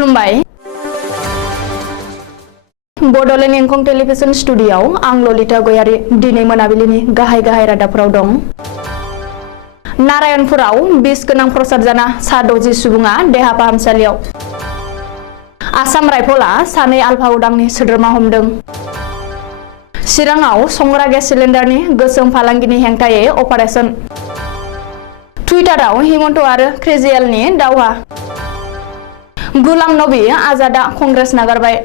खुलुमबाय बड'लेण्ड इंखं टेलिभिजन स्टुडिय'आव आं ललिता गयारी दिनै मोनाबिलिनि गाहाय रादाबफोराव दं। नारायणपुराव बिस गोनां प्रसाद जाना सा 60 सुबुङा देहा फाहामसालियाव। आसाम राइफला सानै आलफा उदांनि सोद्रोमा हमदों। चिराङाव संग्रा गेस सिलिन्डारनि गोसोम फालांगिनि हेंथायै अपारेशन। टुइटाराव हिमन्त आरो केजरीवालनि दावहा। गुलाम नबी आजादआ कंग्रेस नागारबाय।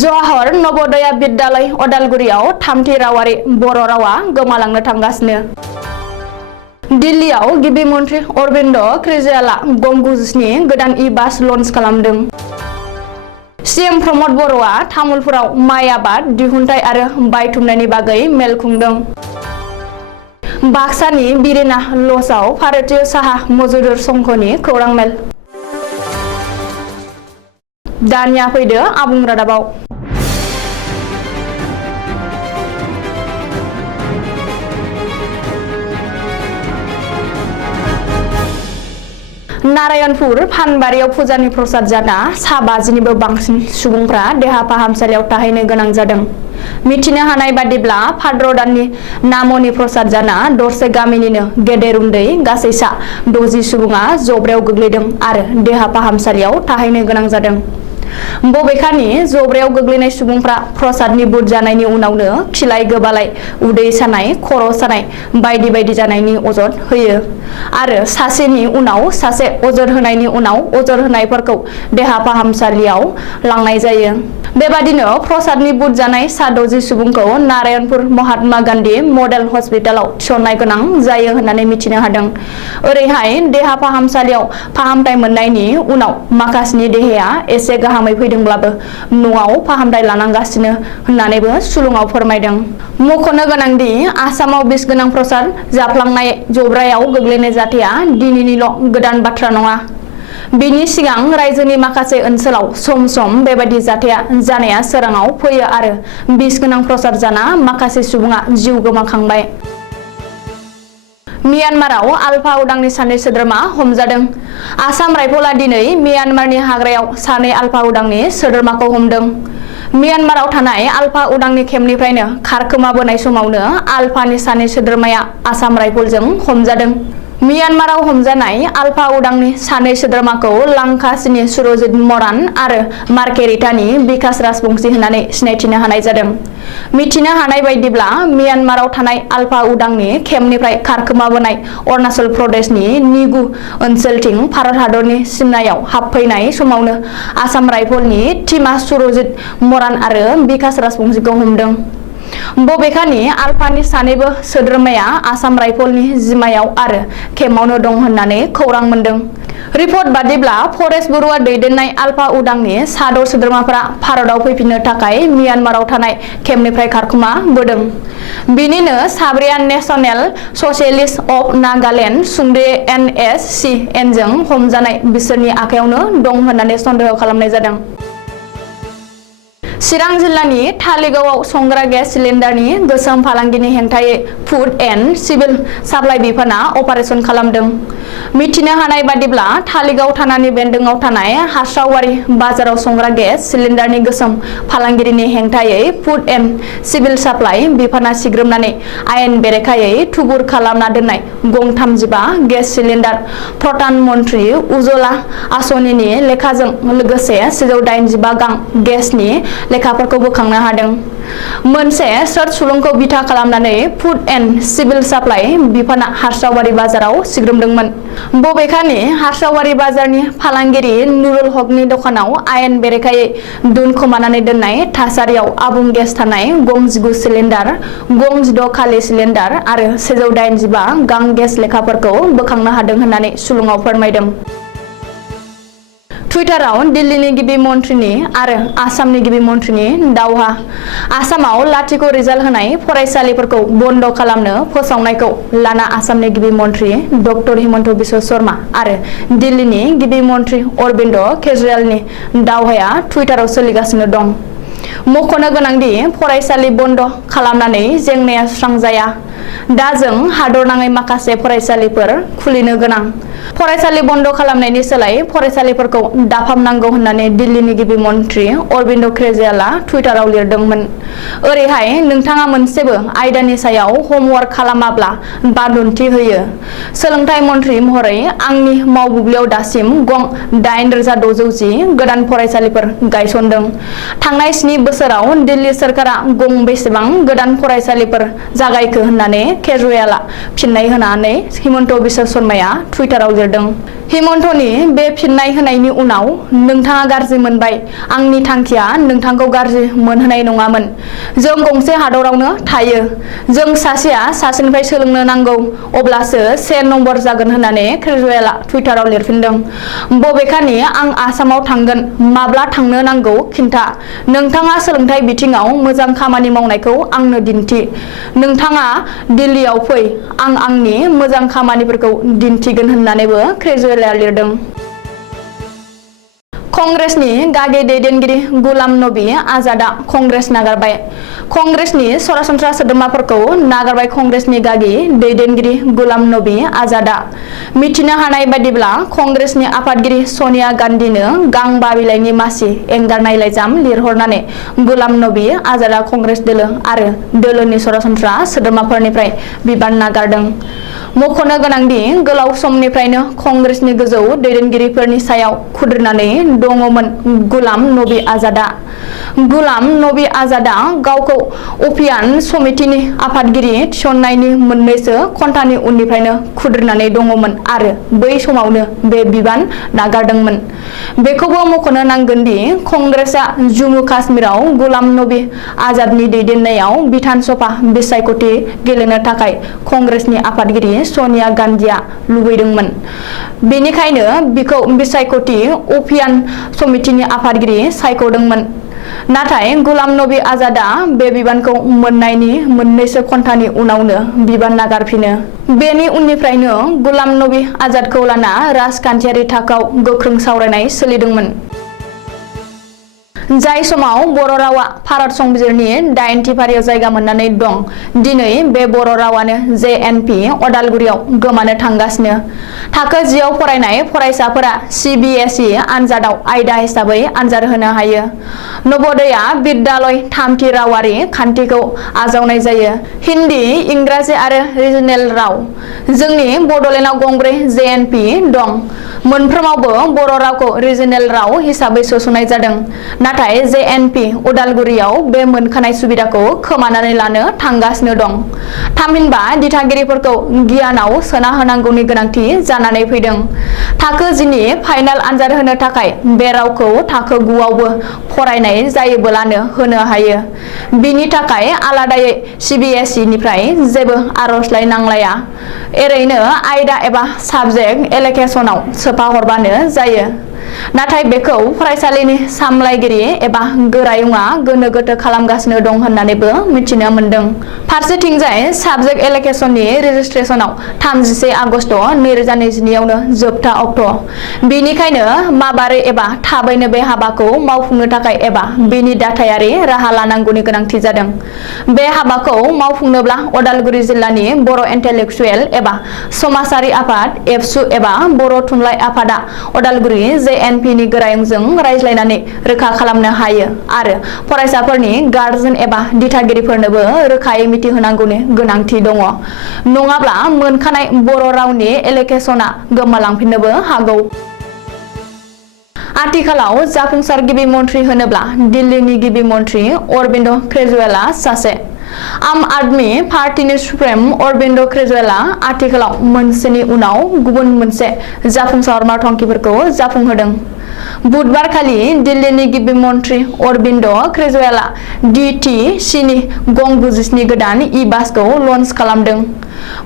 जवाहर नवोदया विद्यालय अदालगुरियाव थामथि रावारि बर' रावा गोमालांनो थांगासिनो। दिल्लीयाव गिबि मन्त्रि अरविन्द केजरीवालआ गं 97 गोदान ई-बास लन्च खालामदों। सीएम प्रमद बर'आ तामुलपुराव माइ आबाद दिहुनथाय आरो बायथुमनायनि बागै मेल खुंदों। बाक्सानि बिरेना लजआव भारतीय साहा मजदुर संघनि खौरां मेल। दानिया फैदो आबुं रादाबाव। नारायणपुर फानबारियाव फुजानि प्रसाद जाना सा 50निबो बांसिन सुबुंफ्रा देहा फाहामसालियाव थाहैनो गोनां जादों। मिथिनो हानाय बादिब्ला भाद्र दाननि नामनि प्रसाद जाना दरसे गामिनिनो गेदेर उन्दै गासै सा 60 सुबुङा जब्रायाव गोग्लैदों आरो देहा फाहामसालियाव थाहैनो गोनां जादों। बबेखानि जब्रायाव गोग्लैनाय सुबुंफ्रा प्रसादनि बुट जानायनि उनावनो खिलाय गोबालाय उदै सानाय खर' सानाय बायदि बायदि जानायनि अजद होयो आरो सासेनि उनाव सासे अजद होनायनि उनाव अजद होनायफोरखौ देहा फाहामसालियाव लांनाय जायो। बेबादिनो प्रसादनि बुट जानाय सा 60 सुबुंखौ नारायणपुर महात्मा गान्धी मडेल हस्पिटालाव थिसननाय गोनां जायो होननानै मिथिनो हादों। ओरैहाय देहा फाहामसालियाव फाहामथाय मोननायनि उनाव माखासेनि देहाया एसे गाहामै फैदोंब्लाबो न'आव फाहामथाय लानांगासिनो होननानैबो सुलुङाव फोरमायदों। मख'नो गोनांदि आसामाव बिस गोनां प्रसाद जाफ्लांनाय जब्रायाव गोग्लैनाय जाथाया दिनैनिल' गोदान बाथ्रा नङा। बिनि सिगां रायजोनि माखासे ओनसोलाव सम सम बेबायदि जाथाया जानाया सोराङाव फैयो आरो बिस गोनां प्रसाद जाना माखासे सुबुङा जिउ गोमाखांबाय। म्यानमाराव आलफा उदांनि सानै सोद्रोमा हमजादों। आसाम राइफला दिनै म्यानमारनि हाग्रायाव सानै आलफा उदांनि सोद्रोमाखौ हमदों। म्यानमाराव थानाय आलफा उदांनि केम्पनिफ्रायनो खारखोमाबोनाय समावनो आलफानि सानै सोद्रोमाया आसाम राइफलजों हमजादों। म्यानमाराव हमजानाय आलफा उदांनि सानै सोद्रोमाखौ लांखासिनि सुरजित मरान आरो मार्केरिटानि बिकास राजबंशी होननानै सिनायथिनो हानाय जादों। मिथिनो हानाय बायदिब्ला म्यानमाराव थानाय आलफा उदांनि केम्पनिफ्राय खारखोमाबोनाय अरुणाचल प्रदेशनि निगु ओनसोलथिं भारत हादरनि सिमनायाव हाबफैनाय समावनो आसाम राइफलनि टीमआ सुरजित मरान आरो बिकास राजबंशीखौ हमदों। बबेखानि आलफानि सानैबो सोद्रोमाया आसाम राइफलनि जिमायाव आरो केम्पआवनो दं होननानै खौरां मोनदों। रिपर्ट बादिब्ला फरेस्ट बरुवा दैदेननाय आलफा उदांनि सा 6 सोद्रोमाफोरा भारतआव फैफिननो थाखाय म्यानमाराव थानाय केम्पनिफ्राय खारखोमाबोदों। बिनिनो साब्रैया नेशनेल स'सियेलिस्ट अफ नागालेण्ड सुंद'यै NSCN जों हमजानाय बिसोरनि आखायावनो दं होननानै सन्देह खालामनाय जादों। चिरां जिल्लानि थालिगावआव संग्रा गेस सिलिन्डारनि गोसोम फालांगिनि हेंथायै फुड एन्ड सिभिल साप्लाइ बिफाना अपारेशन खालामदों। मिथिनो हानाय बादिब्ला थालिगाव थानानि बेन्दोंआव थानाय हास्रावबारि बाजाराव संग्रा गेस सिलिन्डारनि गोसोम फालांगिरिनि हेंथायै फुड एन्ड सिभिल साप्लाइ बिफाना सिग्रोमनानै आयेन बेरेखायै थुबुर खालामना दोननाय गं 35 गेस सिलिन्डार प्रधान मन्त्रि उज्ज्वला आसनिनि लेखाजों लोगोसे 185 गां गेसनि लेखाफोरखौ बोखांनो हादों। मोनसे सर्ट सुलुंखौ बिथा खालामनानै फुड एन्ड सिभिल साप्लाइ बिफाना हास्रावबारि बाजाराव सिग्रोमदोंमोन। बबेखानि हास्रावबारि बाजारनि फालांगिरि नुरुल हकनि दखानाव आयेन बेरेखायै दोनखोमानानै दोननाय थासारियाव आबुं गेस थानाय गं 19 सिलिन्डार, गं 16 खालि सिलिन्डार आरो 185 गां गेस लेखाफोरखौ बोखांनो हादों होननानै सुलुङाव फोरमायदों। टुइटाराव दिल्लीनि गिबि मन्थ्रिनि आरो आसामनि गिबि मन्थ्रिनि दावहा। आसामाव लाथिख' रिजाल्ट होनाय फरायसालिफोरखौ बन्द खालामनो फोसावनायखौ लाना आसामनि गिबि मन्थ्रि डक्टर हिमन्त बिश्व शर्मा आरो दिल्लीनि गिबि मन्थ्रि अरविन्द केजरीवालनि दावहाया टुइटाराव सोलिगासिनो दं। मख'नो गोनांदि फरायसालि बन्द खालामनानै जेंनाया सुस्रांजाया। दा जों हादरनाङै माखासे फरायसालिफोर खुलिनो गोनां। फरायसालि बन्द खालामनायनि सोलाय फरायसालिफोरखौ दाफामनांगौ होननानै दिल्लीनि गिबि मन्थ्रि अरबिन्द केजरीवालआ टुइटाराव लिरदोंमोन। ओरैहाय नोंथाङा मोनसेबो आयदानि सायाव होमवर्क खालामाब्ला बानबुंथि होयो। सोलोंथाइ मन्थ्रि महरै आंनि मावबुग्लियाव दासिम गं 8610 गोदान फरायसालिफोर गायसनदों। थांनाय 7 बोसोराव दिल्ली सरकारा गं बेसेबां गोदान फरायसालिफोर जागायखो होननानै केजरीवालआ फिननाय होनानै हिमन्त बिश्व शर्माया टुइटाराव लिरदों। हिमन्तनि बे फिननाय होनायनि उनाव नोंथाङा गाज्रि मोनबाय। आंनि थांखिया नोंथांखौ गाज्रि मोनहोनाय नङामोन। जों गंसे हादरावनो थायो। जों सासेया सासेनिफ्राय सोलोंनो नांगौ, अब्लासो 1 नम्बर जागोन होननानै केजरीवालआ टुइटाराव लिरफिनदों। बबेखानि आं आसामाव थांगोन। माब्ला थांनो नांगौ खिन्था। नोंथाङा सोलोंथाइ बिथिङाव मोजां खामानि मावनायखौ आंनो दिन्थि। नोंथाङा दिल्लीयाव फै। आं आंनि मोजां खामानिफोरखौ दिन्थिगोन होननानैबो केजरीवालआ लिरदों। कंग्रेसनि गागि दैदेनगिरि गुलाम नबी आजादआ कंग्रेस नागारबाय। कंग्रेसनि सरासनस्रा सोद्रोमाफोरखौ नागारबाय कंग्रेसनि गागि दैदेनगिरि गुलाम नबी आजादआ। मिथिनो हानाय बायदिब्ला कंग्रेसनि आफादगिरि सनिया गान्धीनो गांबा बिलाइनि मासि एंगारनाय लाइजाम लिरहरनानै गुलाम नबी आजादआ कंग्रेस दोलो आरो दोलोनि सरासनस्रा सोद्रोमाफोरनिफ्राय बिबान नागारदों। मख'नो गोनांदि गोलाव समनिफ्रायनो कंग्रेसनि गोजौ दैदेनगिरिफोरनि सायाव खुद्रिनानै दङमोन गुलाम नबी आजादआ। गुलाम नबी आजादआ गावखौ अपियान समितिनि आफादगिरि थिसननायनि मोननैसो घन्टानि उननिफ्रायनो खुद्रिनानै दङमोन आरो बै समावनो बे बिबान नागारदोंमोन। बेखौबो मख'नो नांगोनदि कंग्रेसआ जम्मु काश्मीराव गुलाम नबी आजादनि दैदेननायाव बिधान सभा बिसायख'थि गेलेनो थाखाय कंग्रेसनि आफादगिरि सनिया गान्धीआ लुबैदोंमोन। बेनिखायनो बिखौ बिसायख'थि अपियान समितिनि आफादगिरि सायख'दोंमोन। नाथाय गुलाम नबी आजादआ बे बिबानखौ मोननायनि मोननैसो घन्टानि उनावनो बिबान नागारफिनो। बेनि उननिफ्रायनो गुलाम नबी आजादखौ लाना राजखान्थियारि थाखोआव गोख्रों सावरायनाय सोलिदोंमोन। जाय समाव बर' रावा भारत संबिजिरनि 8थि फारियाव जायगा मोननानै दं, दिनै बे बर' रावानो JNP अदालगुरियाव गोमानो थांगासिनो। थाखो 10 आव फरायनाय फरायसाफोरा CBSE आनजादाव आयदा हिसाबै आनजाद होनो हायो। नवोदया बिद्यालय 3थि रावारि खान्थिखौ आजावनाय जायो। हिन्दी, इंराजि आरो रिजनेल राव। जोंनि बड'लेण्डआव गंब्रै JNP दं। मोनफ्रोमावबो बर' रावखौ रिजनेल राव हिसाबै सोसननाय जादों। नाथाय JNP अदालगुरियाव बे मोनखानाय सुबिदाखौ खोमानानै लानो थांगासिनो दं। थामहिनबा दिथागिरिफोरखौ गियानाव सोना होनांगौनि गोनांथि जानानै फैदों। थाखो 10 नि फाइनाल आनजाद होनो थाखाय बे रावखौ थाखो 9 आवबो फरायनाय जायोबोलानो होनो हायो। बिनि थाखाय आलादायै CBSE निफ्राय जेबो आर'जलाइ नांलाया। एरैनो आयदा एबा साबजेक्ट एल'केसनाव सोफाहरबानो जायो। नाथाय बेखौ फरायसालिनि सामलायगिरि एबा गोरायुंआ गोनो गोथो खालामगासिनो दं होननानैबो मिथिनो मोन्दों। फारसेथिंजाय साबजेक्ट एल'केसननि रेजिस्ट्रेसनाव 31 आगस्ट 2022 आवनो जोबथा अक्ट'। बेनिखायनो माबारै एबा थाबैनो बे हाबाखौ मावफुंनो थाखाय एबा बेनि दाथायारि राहा लानांगौनि गोनांथि जादों। बे हाबाखौ मावफुंनोब्ला अदालगुरि जिल्लानि बर' इन्टेलेक्सुएल एबा समाजारि आफाद एबसु एबा बर' थुनलाइ आफादा अदालगुरि JNP नि गोरायुंजों रायज्लायनानै रोखा खालामनो हायो आरो फरायसाफोरनि गार्जेन एबा दिथागिरिफोरनोबो रोखायै मिथिहोनांगौनि गोनांथि दङ। नङाब्ला मोनखानाय बर' रावनि एल'केसनआ गोमालांफिननोबो हागौ। आथिखालाव जाफुंसार गिबि मन्थ्रि होनोब्ला दिल्लीनि गिबि मन्थ्रि अरबिन्द केजरीवालआ सासे। आम आदमी पार्टीनि सुप्रिम अरबिन्द केजरीवालआ आथिखालाव मोनसेनि उनाव गुबुन मोनसे जाफुंसार मावथांखिफोरखौ जाफुंहोदों। बुधबारखालि दिल्लीनि गिबि मन्थ्रि अरबिन्द केजरीवालआ DTCनि गं 97 गोदान ई-बासखौ लन्च खालामदों।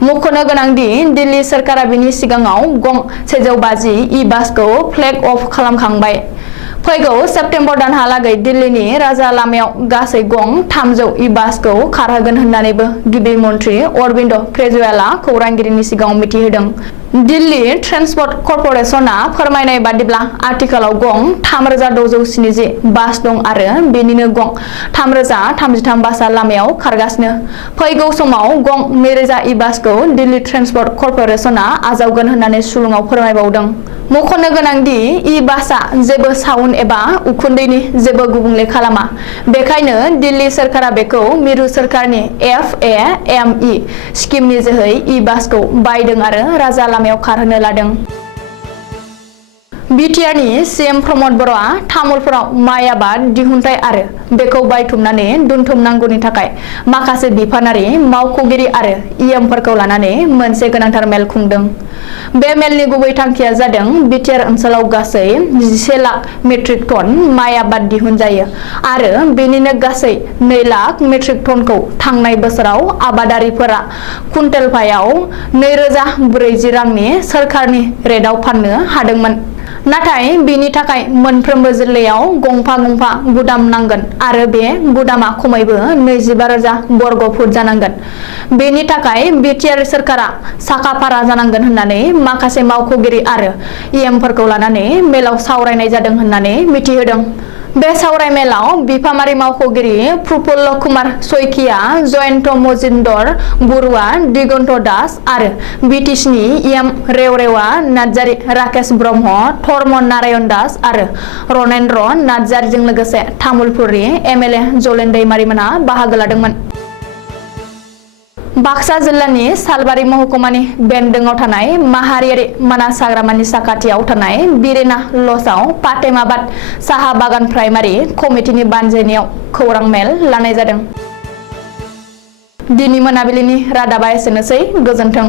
मख'नो गोनांदि दिल्ली सरकारा बिनि सिगाङाव गं 150 ई-बासखौ फ्लेग अफ खालामखांबाय। फैगौ सेप्तेम्बर दानहालागै दिल्लीनि राजा लामायाव गासै गं 300 ई-बासखौ खारहोगोन होननानैबो गिबि मन्थ्रि अरबिन्द केजरीवालआ खौरांगिरिनि सिगाङाव मिथिहोदों। दिल्ली ट्रेन्सपर्ट कर्परेसना फोरमायनाय बादिब्ला आथिखालाव गं 3670 बास दं आरो बेनिनो गं 3033 बासआ लामायाव खारगासिनो। फैगौ समाव गं 2000 ई-बासखौ दिल्ली ट्रेन्सपर्ट कर्परेसना आजावगोन होननानै सुलुङाव फोरमायबावदों। मख'नो गोनांदि ई-बासआ जेबो साउन्ड एबा उखुन्दैनि जेबो गुबुंले खालामा। बेखायनो दिल्ली सोरखारा बेखौ मिरु सोरखारनि FAME स्किमनि जोहै ई-बासखौ बायदों आरो राजा लामायाव खारहोनो लादों। बिटिआरनि CM प्रमद बर'आ तामुलपुराव माइ आबाद दिहुनथाय आरो बेखौ बायथुमनानै दोनथुमनांगौनि थाखाय माखासे बिफानारि मावख'गिरि आरो EMफोरखौ लानानै मोनसे गोनांथार मेल खुंदों। बे मेलनि गुबै थांखिया जादों बिटिआर ओनसोलाव गासै 11 लाख मेट्रिक टन माइ आबाद दिहुनजायो आरो बेनिनो गासै 2 लाख मेट्रिक टनखौ थांनाय बोसोराव आबादारिफोरा कुइन्टेलफायाव 2040 रांनि सोरखारनि रेटआव फाननो हादोंमोन। नाथाय बेनि थाखाय मोनफ्रोमबो जिल्लायाव गंफा गुदाम नांगोन आरो बे गुदामा खमैबो 25,000 बर्ग फुट जानांगोन। बेनि थाखाय बिटिआर सोरखारा साखाफारा जानांगोन होननानै माखासे मावख'गिरि आरो EMफोरखौ लानानै मेलाव सावरायनाय जादों होननानै मिथिहोदों। बे सावरायमेलाव बिफामारि मावख'गिरि प्रफुल्ल कुमार सयकिया, जयन्त मजिन्दर बरुवा, दिगन्त दास आरो बिटिसिनि EM रेवरेवा नार्जारी, राकेश ब्रह्म, धर्म नारायण दास आरो रनेन्द्र नार्जारीजों लोगोसे तामुलपुरनि MLA जलेन दैमारिमोनहा बाहागो लादोंमोन। बाक्सा जिल्लानि सालबारि महकुमानि बेन्दोंआव थानाय माहारियारि मानास हाग्रामानि साखाथियाव थानाय बिरेना लजआव फातेमाबाद साहा बागान प्राइमारि कमिटिनि बानजायनायाव खौरां मेल लानाय जादों। दिनै मोनाबिलिनि रादाबा एसेनोसै। गोजोन्थों।